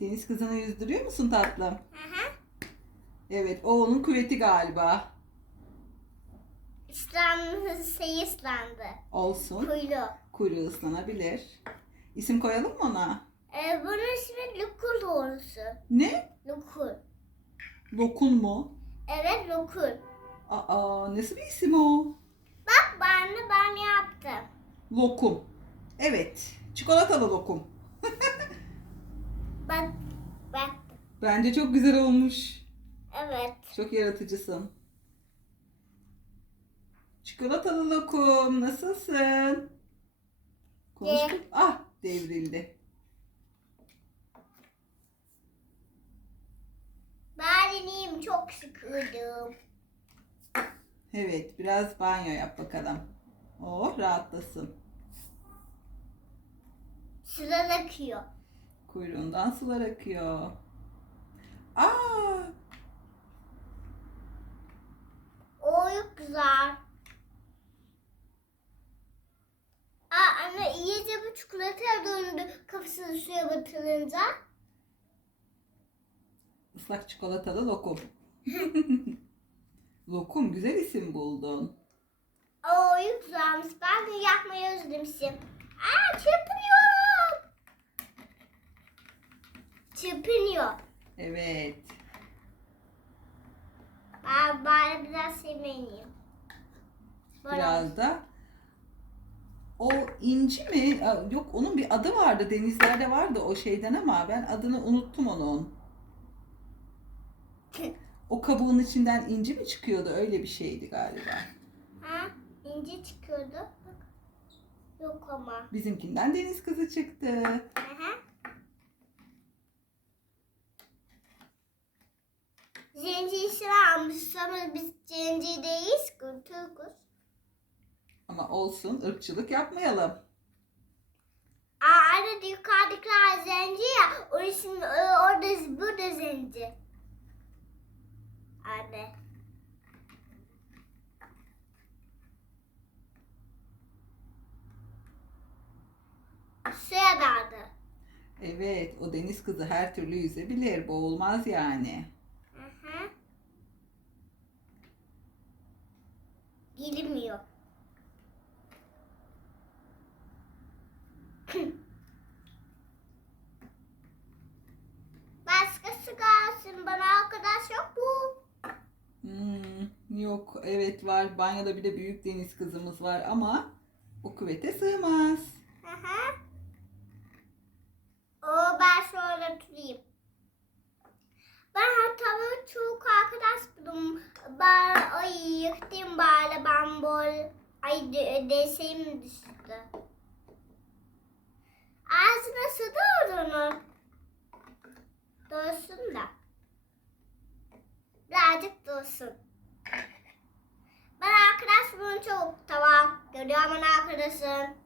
Deniz kızını yüzdürüyor musun tatlım? Hı hı. Evet o onun kuvveti galiba. İslandı, şey ıslandı. Olsun. Kuyruğu. Kuyruğu ıslanabilir. İsim koyalım mı ona? Ee, bunun ismi Lukur doğrusu. Ne? Lukur. Lokun mu? Evet Lukur. Aa nasıl bir isim o? Bak ben ben yaptım. Lokum. Evet. Çikolatalı lokum. Bence çok güzel olmuş. Evet. Çok yaratıcısın. Çikolatalı lokum nasılsın? Konuş. De- Ah devrildi. Ben ineyim çok sıkıldım. Evet biraz banyo yap bakalım. Oh rahatlasın. Sıra akıyor. Kuyruğundan sular akıyor. Aa O çok güzel. Aa anne iyice bu çikolataya döndü kafasını suya batırınca. ıslak çikolatalı lokum. lokum güzel isim buldun. Oo güzelmiş. Ben de yapmayı özlemişim. Aa çırpınıyorum. Çırpınıyor. Evet. Ben bari biraz sevmeliyim. Biraz da o inci mi? Yok onun bir adı vardı. Denizlerde vardı o şeyden ama ben adını unuttum onun. O kabuğun içinden inci mi çıkıyordu? Öyle bir şeydi galiba. ha? İnci çıkıyordu. Bak. Yok ama. Bizimkinden deniz kızı çıktı. Aha. Zenci işini almış ama biz zenci değiliz Türk'üz. Ama olsun ırkçılık yapmayalım. Aa anne yukarıdakiler zenci ya. O için o- orada burada zenci. Anne. Suya daldı. Evet o deniz kızı her türlü yüzebilir. Boğulmaz yani. Aha. Girmiyor. Başkası gelsin bana arkadaş yok mu? Hmm, yok evet var. Banyoda bir de büyük deniz kızımız var ama o küvete sığmaz. Aha. O ben şöyle tutayım. Ben hatta çok arkadaş buldum. Ben ay yıktım bari ben böyle. Ay de, deseğim düştü. Ağzına su doğru onu. Dursun da. Birazcık dursun. Ben arkadaş bunu çok tamam. Görüyor musun arkadaşım?